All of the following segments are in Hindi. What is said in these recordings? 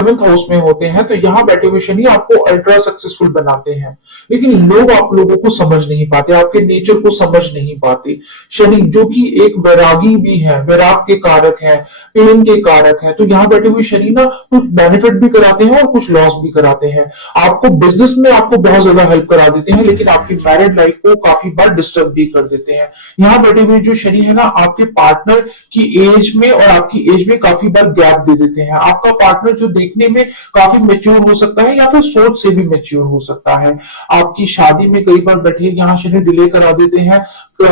सेवंथ हाउस में होते हैं तो यहाँ बैठे हुए शनि आपको अल्ट्रा सक्सेसफुल बनाते हैं। लेकिन लोग आप लोगों को समझ नहीं पाते, आपके नेचर को समझ नहीं पाते। शनि जो कि एक वैरागी भी है, वैराग के कारक है, पेन के कारक है, तो यहाँ बैठे हुए शनि ना कुछ बेनिफिट भी कराते हैं और कुछ लॉस भी कराते हैं। आपको बिजनेस में आपको बहुत ज्यादा हेल्प करा देते हैं, लेकिन आपकी मैरिड लाइफ को काफी बार डिस्टर्ब भी कर देते हैं। यहाँ बैठे हुए जो शनि है ना, आपके पार्टनर की एज में और आपकी एज में काफी बार गैप दे देते हैं। आपका पार्टनर जो देखने में काफी मेच्योर हो सकता है या फिर सोच से भी मेच्योर हो सकता है। आपकी शादी में कई बार बैठे यहाँ शनि डिले करा देते हैं,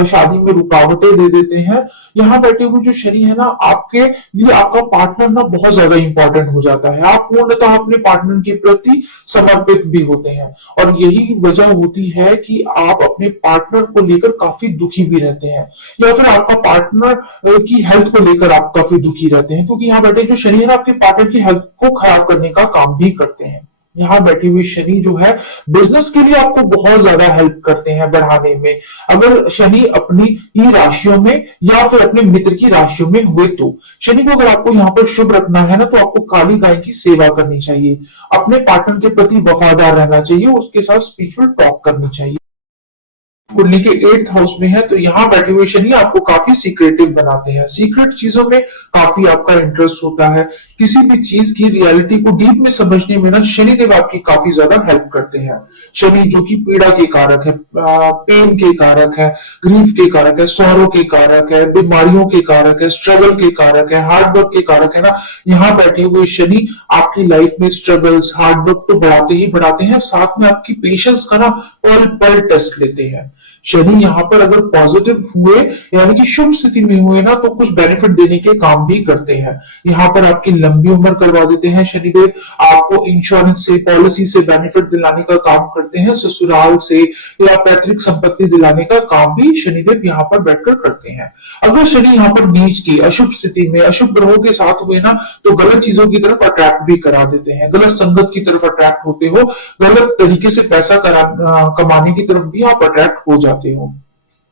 शादी में रुकावटें दे देते हैं। यहाँ बैठे हुए जो शनि है ना, आपके लिए आपका पार्टनर ना बहुत ज्यादा इंपॉर्टेंट हो जाता है। आप पूर्णतः अपने पार्टनर के प्रति समर्पित भी होते हैं और यही वजह होती है कि आप अपने पार्टनर को लेकर काफी दुखी भी रहते हैं, या फिर आपका पार्टनर की हेल्थ को लेकर आप काफी दुखी रहते हैं, क्योंकि यहाँ बैठे जो शनि है ना, आपके पार्टनर की हेल्थ को खराब करने का काम भी करते हैं। यहाँ बैठी हुई शनि जो है बिजनेस के लिए आपको बहुत ज्यादा हेल्प करते हैं बढ़ाने में। अगर शनि अपनी ही राशियों में या फिर अपने मित्र की राशियों में हुए तो शनि को अगर आपको यहाँ पर शुभ रखना है ना, तो आपको काली गाय की सेवा करनी चाहिए, अपने पार्टनर के प्रति वफादार रहना चाहिए, उसके साथ स्पिरिचुअल टॉक करनी चाहिए। कुंडली के 8th हाउस में है तो यहाँ बैठे हुए शनि आपको काफी सीक्रेटिव बनाते हैं। सीक्रेट चीजों में काफी आपका इंटरेस्ट होता है। किसी भी चीज की रियलिटी को डीप में समझने में ना शनिदेव आपकी काफी ज्यादा हेल्प करते हैं। शनि जो कि पीड़ा के कारक है, पेन के कारक है, ग्रीफ के कारक है, सौरों के कारक है, बीमारियों के कारक है, स्ट्रगल के कारक है, हार्डवर्क के कारक है ना। यहाँ बैठे हुए शनि आपकी लाइफ में स्ट्रगल्स, हार्डवर्क तो बढ़ाते ही बढ़ाते हैं, साथ में आपकी पेशेंस का ना पल पल टेस्ट लेते हैं। शनि यहाँ पर अगर पॉजिटिव हुए यानी कि शुभ स्थिति में हुए ना, तो कुछ बेनिफिट देने के काम भी करते हैं। यहाँ पर आपकी लंबी उम्र करवा देते हैं शनिदेव, आपको इंश्योरेंस से, पॉलिसी से बेनिफिट दिलाने का काम करते हैं, ससुराल से या पैतृक संपत्ति दिलाने का काम भी शनिदेव यहाँ पर बैठकर करते हैं। अगर शनि यहाँ पर नीच की अशुभ स्थिति में अशुभ ग्रहों के साथ हुए ना, तो गलत चीजों की तरफ अट्रैक्ट भी करा देते हैं, गलत संगत की तरफ अट्रैक्ट होते हो, गलत तरीके से पैसा कमाने की तरफ भी आप अट्रैक्ट हो जाते हो।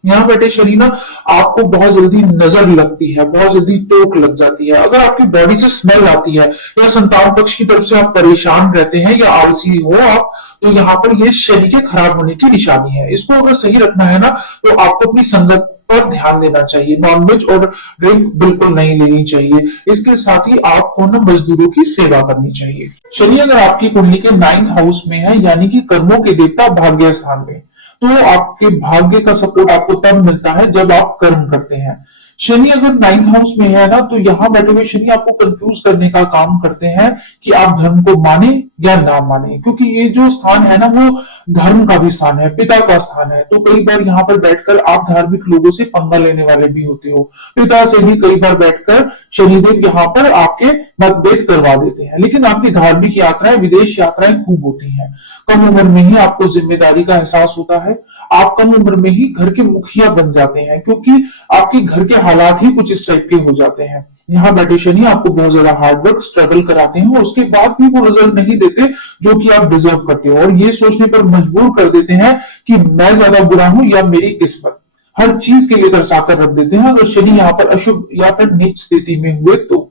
यहाँ बैठे शनि ना आपको बहुत जल्दी नजर लगती है, बहुत जल्दी टोक लग जाती है। अगर आपकी बॉडी से स्मेल आती है या संतान पक्ष की तरफ से आप परेशान रहते हैं या आलसी हो आप, तो यहाँ पर ये शनि के खराब होने की निशानी है। इसको अगर सही रखना है ना, तो आपको अपनी संगत पर ध्यान देना चाहिए, नॉनवेज और ड्रिंक बिल्कुल नहीं लेनी चाहिए। इसके साथ ही आपको ना मजदूरों की सेवा करनी चाहिए। शनि अगर आपकी कुंडली के 9th हाउस में है यानी कि कर्मों के देवता भाग्य स्थान में, तो आपके भाग्य का सपोर्ट आपको तब मिलता है जब आप कर्म करते हैं। शनि अगर 9th हाउस में है ना, तो यहाँ बैठे हुए शनि आपको कंफ्यूज करने का काम करते हैं कि आप धर्म को माने या ना माने, क्योंकि ये जो स्थान है ना, वो धर्म का भी स्थान है, पिता का स्थान है। तो कई बार यहाँ पर बैठकर आप धार्मिक लोगों से पंगा लेने वाले भी होते हो। पिता से भी कई बार बैठकर शनिदेव यहाँ पर आपके मतभेद करवा देते हैं। लेकिन आपकी धार्मिक यात्राएं, विदेश यात्राएं खूब होती हैं। कम उम्र में ही आपको जिम्मेदारी का एहसास होता है, आप कम उम्र में ही घर के मुखिया बन जाते हैं, क्योंकि आपके घर के हालात ही कुछ इस टाइप के हो जाते हैं। यहाँ बैठे शनि आपको बहुत ज्यादा हार्डवर्क, स्ट्रगल कराते हैं और उसके बाद भी वो रिजल्ट नहीं देते जो कि आप डिजर्व करते हो, और ये सोचने पर मजबूर कर देते हैं कि मैं ज्यादा बुरा हूं या मेरी किस्मत। हर चीज के लिए दर्शाकर रख देते हैं। अगर शनि यहाँ पर अशुभ या फिर नीच स्थिति में हुए तो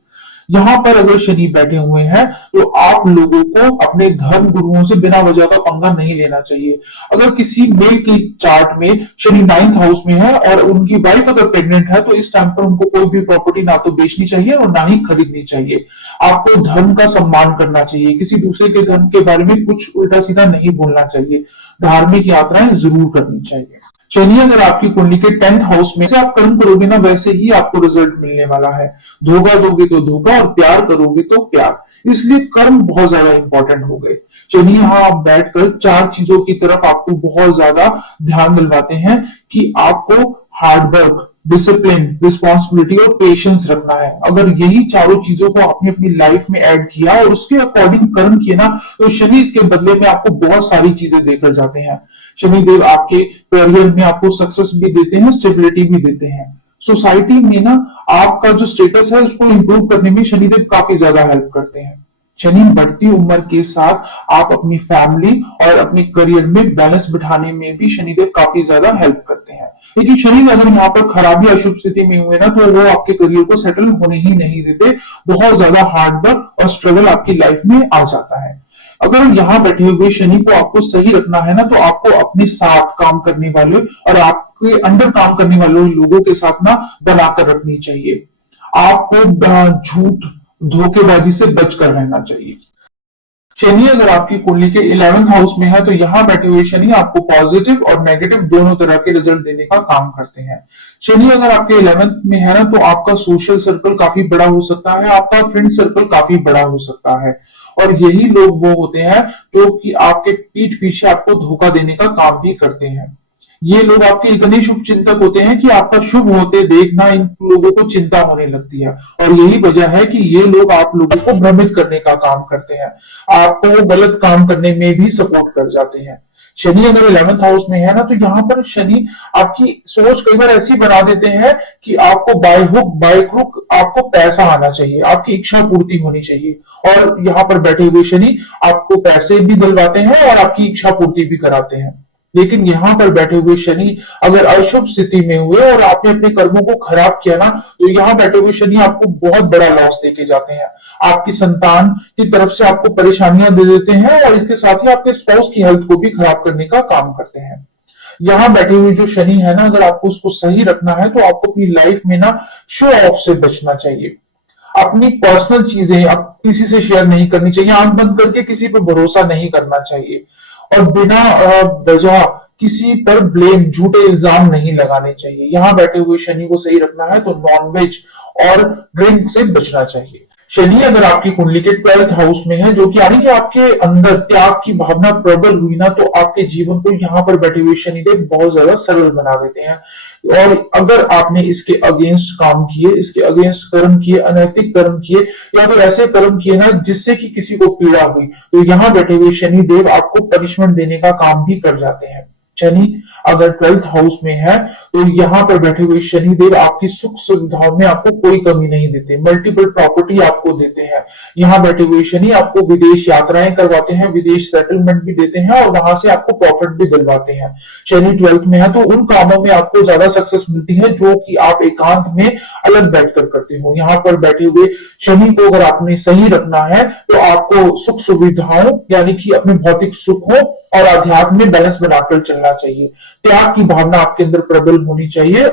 यहाँ पर अगर शनि बैठे हुए हैं, तो आप लोगों को अपने धर्म गुरुओं से बिना वजह का पंगा नहीं लेना चाहिए। अगर किसी मेल की चार्ट में शनि 9th हाउस में है और उनकी वाइफ अगर प्रेग्नेंट है, तो इस टाइम पर उनको कोई भी प्रॉपर्टी ना तो बेचनी चाहिए और ना ही खरीदनी चाहिए। आपको धर्म का सम्मान करना चाहिए, किसी दूसरे के धर्म के बारे में कुछ उल्टा सीधा नहीं बोलना चाहिए, धार्मिक यात्राएं जरूर करनी चाहिए। शनि अगर आपकी कुंडली के 10th हाउस में से आप कर्म करोगे ना, वैसे ही आपको रिजल्ट मिलने वाला है। धोखा दोगे तो धोखा और प्यार करोगे तो प्यार, इसलिए कर्म बहुत ज्यादा इंपॉर्टेंट हो गए। शनि यहाँ आप बैठकर 4 चीजों की तरफ आपको बहुत ज्यादा ध्यान दिलवाते हैं कि आपको हार्डवर्क, डिसिप्लिन, रिस्पॉन्सिबिलिटी और पेशेंस रखना है। अगर यही चारों चीजों को आपने अपनी लाइफ में ऐड किया और उसके अकॉर्डिंग कर्म किए ना, तो शनि इसके बदले में आपको बहुत सारी चीजें देकर जाते हैं। शनिदेव आपके करियर में आपको सक्सेस भी देते हैं, स्टेबिलिटी भी देते हैं। सोसाइटी में ना आपका जो स्टेटस है उसको इंप्रूव करने में शनिदेव काफी ज्यादा हेल्प करते हैं। शनि बढ़ती उम्र के साथ आप अपनी फैमिली और अपने करियर में बैलेंस बिठाने में भी शनिदेव काफी ज्यादा हेल्प करते हैं। लेकिन शनि अगर यहाँ पर खराबी अशुभ स्थिति में हुए ना, तो वो आपके करियर को सेटल होने ही नहीं देते। बहुत ज्यादा हार्ड वर्क और स्ट्रगल आपकी लाइफ में आ जाता है। अगर यहाँ बैठे हुए शनि को आपको सही रखना है ना, तो आपको अपने साथ काम करने वाले और आपके अंडर काम करने वाले लोगों के साथ ना बनाकर रखनी चाहिए। आपको झूठ धोखेबाजी से बचकर रहना चाहिए। शनि अगर आपकी कुंडली के 11th हाउस में है, तो यहाँ बैठे हुए शनि आपको पॉजिटिव और नेगेटिव दोनों तरह के रिजल्ट देने का काम करते हैं। शनि अगर आपके 11th में है ना, तो आपका सोशल सर्कल काफी बड़ा हो सकता है, आपका फ्रेंड सर्कल काफी बड़ा हो सकता है, और यही लोग वो होते हैं जो कि आपके पीठ पीछे आपको धोखा देने का काम भी करते हैं। ये लोग आपके इतने शुभ चिंतक होते हैं कि आपका शुभ होते देखना इन लोगों को चिंता होने लगती है, और यही वजह है कि ये लोग आप लोगों को भ्रमित करने का काम करते हैं, आपको वो गलत काम करने में भी सपोर्ट कर जाते हैं। शनि अगर 11th हाउस में है ना, तो यहाँ पर शनि आपकी सोच कई बार ऐसी बना देते हैं कि आपको बाय हुक बाय क्रुक आपको पैसा आना चाहिए, आपकी इच्छा पूर्ति होनी चाहिए, और यहाँ पर बैठे हुए शनि आपको पैसे भी दिलवाते हैं और आपकी इच्छा पूर्ति भी कराते हैं। लेकिन यहाँ पर बैठे हुए शनि अगर अशुभ स्थिति में हुए और आपने अपने कर्मों को खराब किया ना, तो यहाँ बैठे हुए शनि आपको बहुत बड़ा लॉस देके जाते हैं। आपकी संतान की तरफ से आपको परेशानियां दे देते हैं, और इसके साथ ही आपके स्पाउस की हेल्थ को भी खराब करने का काम करते हैं। यहाँ बैठे हुए जो शनि है ना, अगर आपको उसको सही रखना है, तो आपको अपनी लाइफ में ना शो ऑफ से बचना चाहिए। अपनी पर्सनल चीजें आप किसी से शेयर नहीं करनी चाहिए, आंख बंद करके किसी पर भरोसा नहीं करना चाहिए, और बिना वजह किसी पर ब्लेम झूठे इल्जाम नहीं लगाने चाहिए। यहाँ बैठे हुए शनि को सही रखना है तो नॉनवेज और ड्रिंक से बचना चाहिए। शनि अगर आपकी कुंडली के 12th हाउस में है, जो कि यानी कि आपके अंदर त्याग की भावना प्रबल हुई ना, तो आपके जीवन को यहाँ पर बैठे हुए शनिदेव बहुत ज्यादा सरल बना देते हैं। और अगर आपने इसके अगेंस्ट काम किए, इसके अगेंस्ट कर्म किए, अनैतिक कर्म किए, या तो ऐसे कर्म किए ना जिससे कि किसी को पीड़ा हुई, तो यहाँ बैठे हुए शनि देव आपको पनिशमेंट देने का काम भी कर जाते हैं। शनि अगर 12th हाउस में है, तो यहाँ पर बैठे हुए शनि देव आपकी सुख सुविधाओं में आपको कोई कमी नहीं देते, मल्टीपल प्रॉपर्टी आपको देते हैं। यहाँ बैठे हुए शनि आपको विदेश यात्राएं करवाते हैं, विदेश सेटलमेंट भी देते हैं, और वहां से आपको प्रॉफिट भी दिलवाते हैं। शनि 12th में है तो उन कामों में आपको ज्यादा सक्सेस मिलती है जो कि आप एकांत में अलग बैठकर करते हो। यहाँ पर बैठे हुए शनि को अगर आपने सही रखना है, तो आपको सुख सुविधाओं यानी कि अपने भौतिक सुखों और आध्यात्म में बैलेंस बनाकर चलना चाहिए। त्याग की भावना आपके अंदर प्रबल होनी चाहिए।